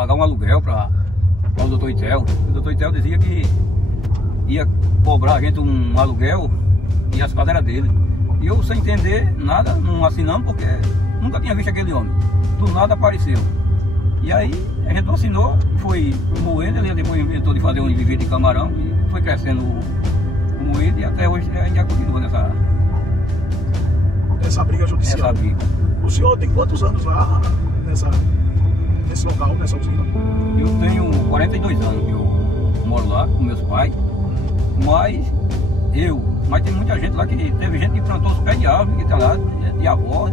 pagar um aluguel para o doutor Itel. O doutor Itel dizia que ia cobrar a gente um aluguel e as casas eram dele. E eu, sem entender nada, não assinamos porque nunca tinha visto aquele homem. Do nada apareceu. E aí a gente não assinou, foi moendo, ele depois inventou de fazer um viveiro de camarão e foi crescendo o moído e até hoje a gente já continua nessa briga judicial. Essa briga. O senhor tem quantos anos lá nesse local, nessa usina? Eu tenho 42 anos que eu moro lá com meus pais, mas tem muita gente lá que teve gente que plantou os pés de árvore, que está lá, de avó,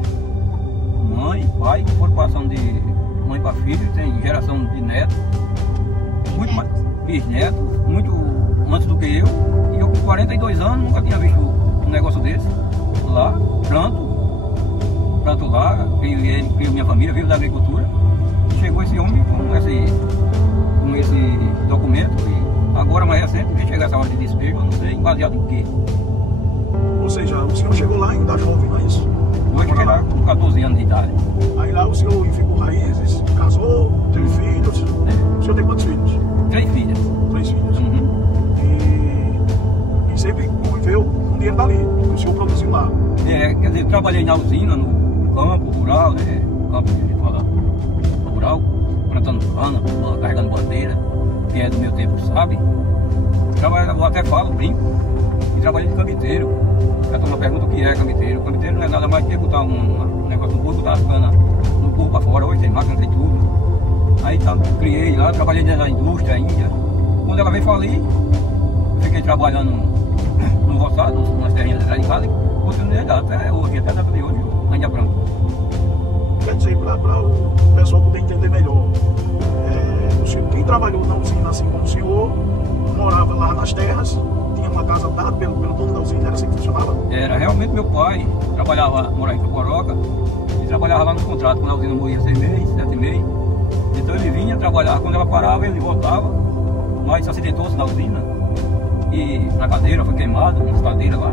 mãe, pai, que foram passando de mãe para filho, tem geração de netos, muito mais bisnetos, muito antes do que eu, e eu com 42 anos nunca tinha visto um negócio desse lá, planto lá, crio minha família, vivo da agricultura, e chegou esse homem com esse documento, e agora mais recente vem chegar essa hora de despejo, eu não sei, baseado em quê. Ou seja, o senhor chegou lá ainda jovem, não é isso? Eu cheguei lá com 14 anos de idade. Aí lá o senhor ficou raízes, casou, teve filhos. O senhor tem quantos filhos? 3 filhas. 3 filhos. E sempre conviveu com dinheiro dali, que o senhor produziu lá. Quer dizer, trabalhei na usina, no campo rural, campo de fala rural, plantando cana, carregando bandeira, quem é do meu tempo sabe. Eu até falo, brinco, e trabalhei de cambiteiro. A turma pergunta o que é cambiteiro. Cambiteiro não é nada mais que botar um negócio no burro, botar as canas no burro para fora. Hoje tem máquina, tem tudo. Aí criei lá, trabalhei na indústria ainda. Quando ela veio falir, fiquei trabalhando no roçado, nas terrinhas atrás de casa, e continuei até hoje, até a data de hoje, ainda pronto. Quer dizer, para o pessoal poder entender melhor, quem trabalhou na usina assim como o senhor, morava lá nas terras, tinha uma casa dada pelo dono da usina, era assim que funcionava? Era, realmente meu pai morava em Cocoroca e trabalhava lá nos contratos, quando a usina morria 6 meses, 7 meses. Então ele vinha trabalhar, quando ela parava ele voltava, mas acidentou-se na usina e na cadeira, foi queimado, nas cadeiras lá.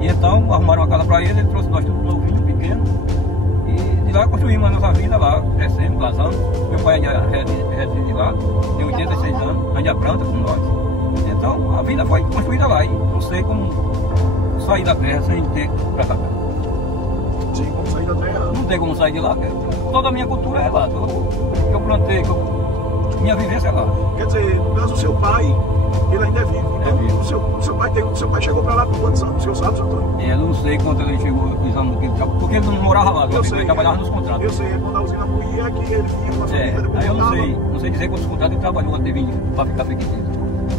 E então arrumaram uma casa para ele trouxe nós tudo novinho, pequeno. E de lá construímos a nossa vida lá, crescendo, casando. Meu pai ainda reside lá, tem 86 anos, ainda planta com nós. Então a vida foi construída lá e não sei como sair da terra sem ter para cá. Sim, como sair da terra? Não tem como sair de lá, toda a minha cultura é lá, eu plantei, minha vivência é lá. Quer dizer, no caso do seu pai, ele ainda é vivo. Então, o seu pai chegou para lá com quantos anos? O senhor sabe, doutor? Eu não sei quanto ele chegou, porque ele não morava lá, ele trabalhava nos contratos. Eu sei, quando a usina morria, que ele vinha com a família, depois aí eu não sei dizer quantos contratos ele trabalhou antes de vir para ficar fictício.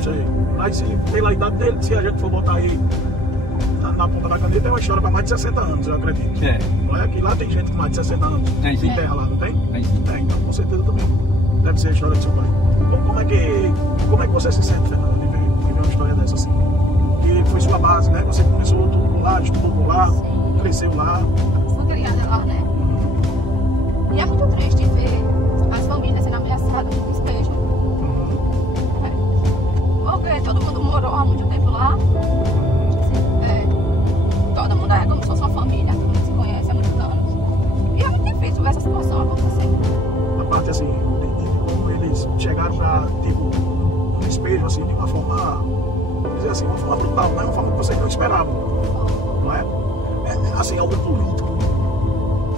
Sei, mas pela idade dele, se a gente for botar aí na ponta da caneta, tem uma história para mais de 60 anos, eu acredito. Não é que lá tem gente com mais de 60 anos, tem sim. Terra lá, não tem? Tem sim. Então com certeza também deve ser a história do seu pai. Bom, como é que você se sente, Fernando, de ver uma história dessa assim? Que foi sua base, né? Você começou tudo lá, estudou por lá, cresceu lá. Fui criada lá, né? E é muito triste ver as famílias sendo ameaçadas no despejo. Porque todo mundo morou há muito tempo lá. Todo mundo é como se fosse uma família, todo mundo se conhece há muitos anos. E é muito difícil ver essa situação acontecer. A parte assim, de como eles chegaram pra, tipo, um despejo assim, de uma forma, vamos dizer assim, uma forma brutal, não é uma forma que vocês não esperavam, não é? Assim, algo político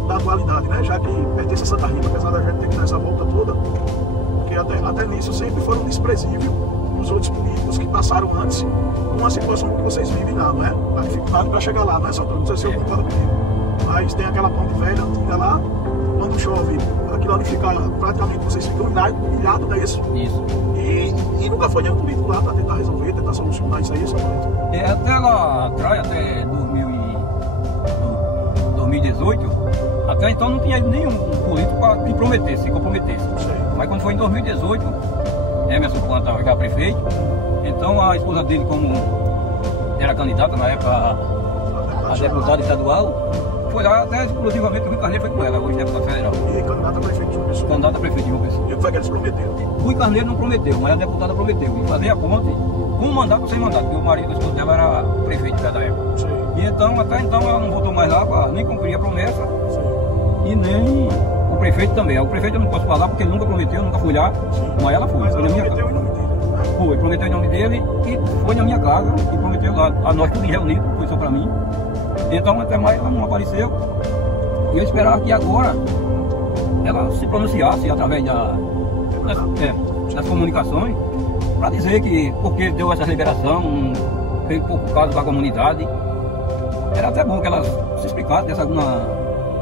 da atualidade, né? Já que pertence a Santa Rita, apesar da gente ter que dar essa volta toda, porque até nisso sempre foram desprezíveis os outros políticos que passaram antes com a situação que vocês vivem lá, não é? A dificuldade para chegar lá, não é, Santoro? Não sei se eu concordo comigo. Mas tem aquela ponte velha, antiga lá, quando chove, aquilo ali fica, praticamente vocês ficam ilhados, não é isso? Isso. E nunca foi nenhum político lá para tentar resolver, tentar solucionar isso aí, Santoro? Até lá atrás, até 2018, até então não tinha nenhum político que prometesse, se comprometesse. Mas quando foi em 2018, Emerson Planta já prefeito, então a esposa dele, como era candidata na época a deputada estadual, foi lá, até exclusivamente o Rui Carneiro foi com ela, hoje deputado federal. E candidata a prefeito de João Pessoa? Candidata a prefeito de João Pessoa. E o que foi que eles prometeram? Rui Carneiro não prometeu, mas a deputada prometeu, em fazer a ponte com mandato ou sem mandato, porque o marido da esposa dela era prefeito da época. Sim. E então, até então ela não voltou mais lá, nem cumprir a promessa, e nem o prefeito também. O prefeito eu não posso falar porque ele nunca prometeu, nunca fui lá, mas ela foi. Mas Foi ela na minha prometeu casa. em nome dele, né? Foi, prometeu em nome dele e foi na minha casa e prometeu lá, a nós tudo reunido, foi só pra mim. Então até mais ela não apareceu. E eu esperava que agora ela se pronunciasse através das comunicações para dizer que porque deu essa liberação, fez pouco caso para a comunidade. Era até bom que ela se explicasse dessa alguma.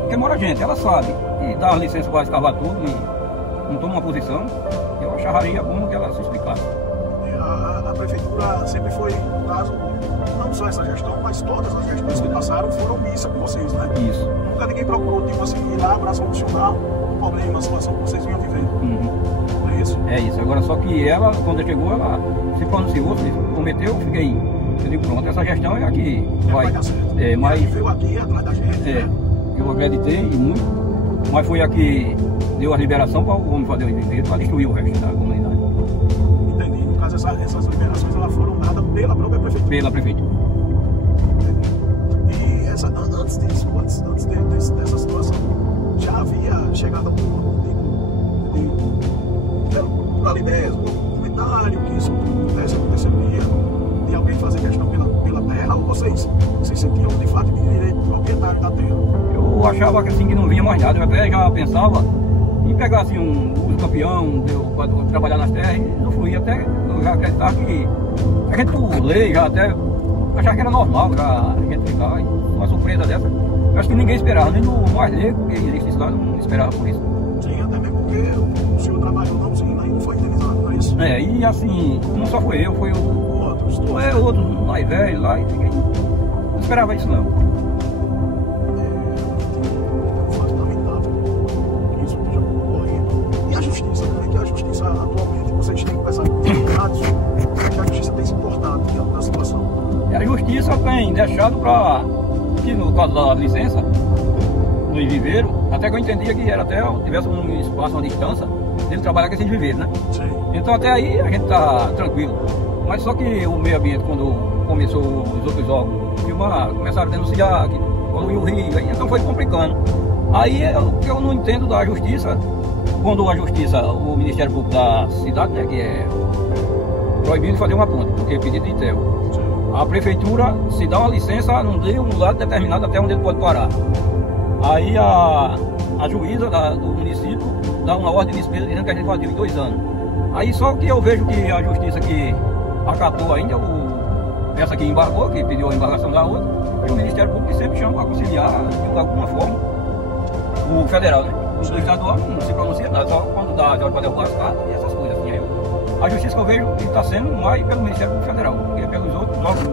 Porque mora gente, ela sabe. E dá licença para escavar tudo e não toma uma posição. Eu acharia bom que ela se explicasse. A prefeitura sempre foi, no caso, não só essa gestão, mas todas as gestões que passaram foram omissas com vocês, né? Isso. Nunca ninguém procurou, tipo assim, ir lá para solucionar o problema, a situação que vocês vinham vivendo. Não é isso? É isso. Agora só que ela, quando chegou, ela se pronunciou, se prometeu, fiquei. Eu digo, pronto, essa gestão é a que vai. Dar certo. É, mas veio aqui atrás da gente, é, né? eu acreditei muito, mas foi a que deu a liberação para o homem fazer o viver, para destruir o resto da comunidade. Entendi. No caso, essas liberações elas foram dadas pela própria prefeitura. Pela prefeitura. E antes disso, dessa situação, já havia chegado a algum tipo por ali mesmo, um comentário que isso aconteceria, de alguém fazer questão pela terra, ou vocês se sentiam de fato de direito proprietário da terra? Eu achava que assim que não vinha mais nada, eu até já pensava em pegar assim um uso campeão, para trabalhar nas terras, e não fui, até eu já acreditava que a gente por lei já até achava que era normal já a gente ficar, e uma surpresa dessa, eu acho que ninguém esperava, nem no mais negro que existe esse lado, não esperava por isso. Sim, até mesmo porque o senhor trabalhou não, sim, não foi indenizado, não é isso? É, e assim, não só foi eu, foi Outros, todos. outros mais velhos lá, e fiquei, não esperava isso não. Um fato lamentável que isso esteja ocorrendo. E a justiça, como é que a justiça atualmente, vocês têm conversado com os advogados, como é que a justiça tem se portado diante da situação? E a justiça tem deixado para que no caso da licença do viveiro, até que eu entendia que era até tivesse um espaço, uma distância dele trabalhar com esses viveiros, né? Sim. Então até aí a gente tá tranquilo. Mas só que o meio ambiente, quando começou os outros órgãos começaram a denunciar que poluiu o rio, aí, então foi complicando. Aí o que eu não entendo da justiça, quando a justiça, o Ministério Público da cidade, né, que é proibido de fazer uma ponte, porque é pedido de enterro. A prefeitura se dá uma licença, não deu um lado determinado até onde ele pode parar. Aí a juíza do município dá uma ordem de despesa dizendo que a gente fazia em 2 anos. Aí só que eu vejo que a justiça que acatou ainda, essa que embargou, que pediu a embargação da outra, e o Ministério Público sempre chama para conciliar de alguma forma o federal, né? O estadual não se pronuncia nada, só quando dá de hora para derrubar as casas e essas coisas assim. A justiça que eu vejo que está sendo mais pelo Ministério Público Federal, porque pelos outros órgãos